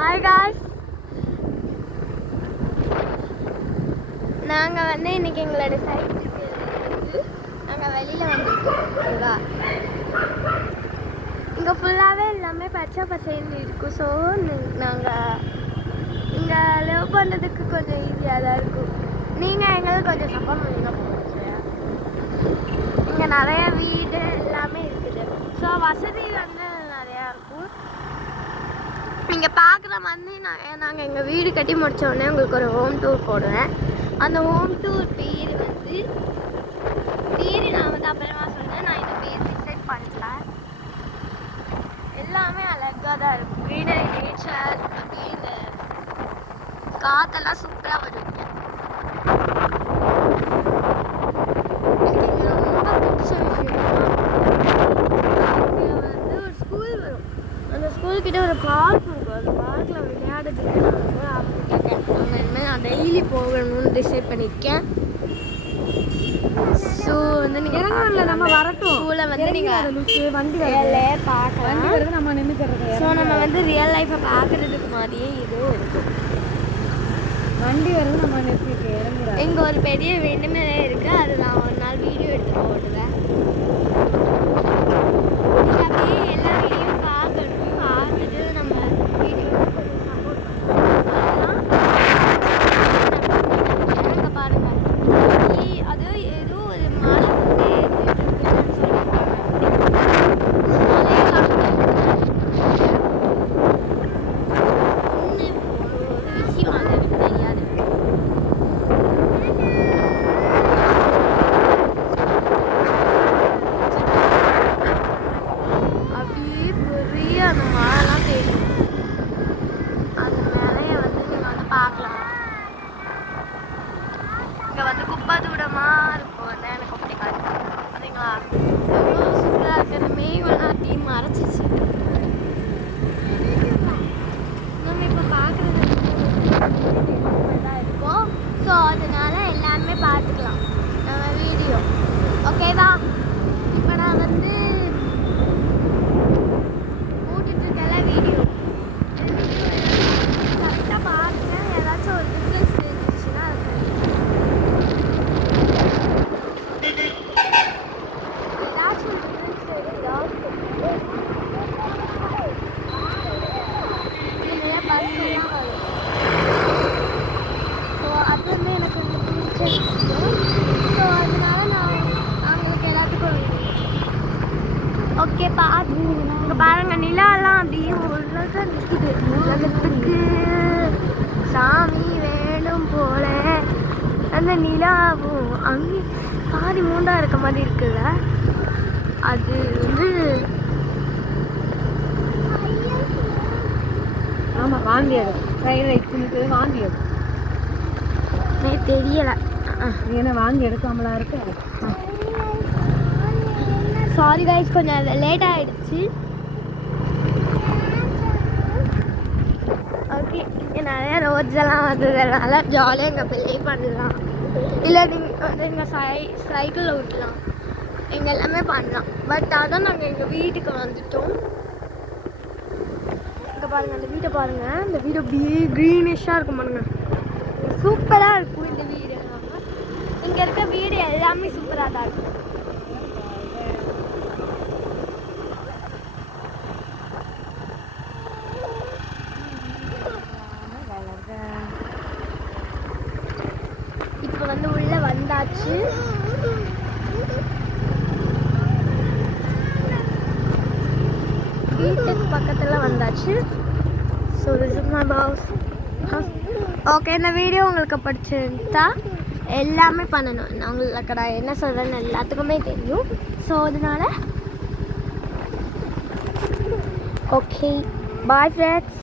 Hi guys, நாங்கள் வந்து இன்றைக்கி எங்களோட சைட் நாங்கள் வெளியில் வந்துருக்கோம். ஓகேவா, இங்கே ஃபுல்லாகவே எல்லாமே பச்சை பசேல்னு இருக்கும். ஸோ நாங்கள் இங்கே லிவ் பண்ணுறதுக்கு கொஞ்சம் ஈஸியாக தான் இருக்கும். நீங்கள் எங்களுக்கு கொஞ்சம் சப்போர்ட் பண்ணிங்க போகிறீங்க. இங்கே நிறைய வீடு எல்லாமே இருக்குது. ஸோ வசதி வந்து நிறையா இருக்கும். நீங்கள் பார்க்குற மாதிரி நாங்கள் எங்கள் வீடு கட்டி முடித்த உடனே உங்களுக்கு ஒரு ஹோம் டூர் போடுவேன். அந்த ஹோம் டூர் பேர் நான் வந்து அப்புறமா சொன்னேன். நான் இந்த பேர் டிசைட் பண்ணல. எல்லாமே அழகாக தான் இருக்கும். க்ரீனரி, நேச்சர், அப்படியே இந்த காற்றெல்லாம் சூப்பராக வரும். எனக்கு ரொம்ப பிடிச்ச விஷயம் இங்கே வந்து ஒரு ஸ்கூல் வரும். அந்த ஸ்கூல்கிட்ட ஒரு பார்க் இருக்கும். அந்த பார்க்கில் விளையாடுறதுக்கு நான் டெய்லி போகணும்னு டிசைட் பண்ணியிருக்கேன். ஸோ வந்து நீங்கள் நம்ம வரட்டும் ஸ்கூலை வந்து நீங்கள் வண்டி பார்க்கலாம். நம்ம நின்றுக்கிறது. ஸோ நம்ம வந்து ரியல் லைஃப்பை பார்க்குறதுக்கு மாதிரியே இதுவும் இருக்கும். வண்டி வருது, நம்ம நிறுத்திட்டு இறங்குறோம். இங்கே ஒரு பெரிய வேண்டுமே இருக்குது. அது நான் ஒரு நாள் வீடியோ எடுத்துகிட்டு ஓடுவேன். அப்படியே எல்லா வீடியோ பார்க்கணும். பார்த்துட்டு நம்ம வீடியோ அங்கே பாருங்கள். அது ஏதோ ஒரு மலை பார்க்கலாம். இங்கே வந்து குப்பை தூரமாக இருக்கும். அதான் எனக்கு அப்படி காட்டும். பார்த்தீங்களா, எவ்வளோ சூப்பராக இருக்கிற மேகம்லாம் டீம் மறைச்சிச்சு. நம்ம இப்போ பார்க்குறது தான் இருக்கும். ஸோ அதனால எல்லாருமே பார்த்துக்கலாம் நம்ம வீடியோ. ஓகேவா, இப்போ நான் வந்து போட்டுட்ருக்கல வீடியோ கரெக்டாக பாருங்க. ஏதாச்சும் ஒரு டிஃப்ரென்ஸ் இருந்துச்சுன்னா ஏதாச்சும் ஒரு டிஃப்ரென்ஸ் தெரியுதா? நிறைய பஸ்ஸெல்லாம் வரும். ஸோ அது வந்து எனக்கு வந்து பிடிச்ச விஷயம். ஸோ அதனால நான் அவங்களுக்கு எல்லாத்துக்கும் ஓகேப்பா. இங்கே பாருங்கள், நிலாலாம் அப்படியே உலக நிற்கிது. உலகத்துக்கு சாமி வேணும் போல அந்த நிலாவும் அங்கே பாதி மூண்டா இருக்க மாதிரி இருக்குல்ல. அது வந்து ஆமாம், வாந்தியது கையில் எடுத்துட்டு வாந்தியது தெரியலை. ஏன்னா வாங்கி எடுக்காமலா இருக்கு. சாரி கைஸ், கொஞ்சம் லேட் ஆகிடுச்சு. ஓகே, இங்கே நிறைய ரோட்ஸ் எல்லாம் வந்ததுனால ஜாலியாக இங்கே ப்ளே பண்ணலாம். இல்லை நீங்கள் வந்து எங்கள் சைக்கிளில் விட்டலாம். எங்கள் எல்லாமே பண்ணலாம். பட் அதான் நாங்கள் எங்கள் வீட்டுக்கு வந்துட்டோம். இங்கே பாருங்கள், அந்த வீட்டை பாருங்கள். இந்த வீடு அப்படியே க்ரீனிஷாக இருக்கும் பாருங்கள். சூப்பராக இருக்கும் இந்த வீடு. இங்கே இருக்க வீடு எல்லாமே சூப்பராக தான் இருக்கும். இப்போ வந்து உள்ளே வந்தாச்சு. வீட்டுக்கு பக்கத்தில் வந்தாச்சு. So this is my house. Okay, இந்த வீடியோ உங்களுக்கு பிடிச்சிருந்தா எல்லாமே பண்ணணும். உங்களுக்கு நான் என்ன சொல்கிறேன்னு எல்லாத்துக்குமே தெரியும். ஸோ அதனால ஓகே, பாய் ஃப்ரெண்ட்ஸ்.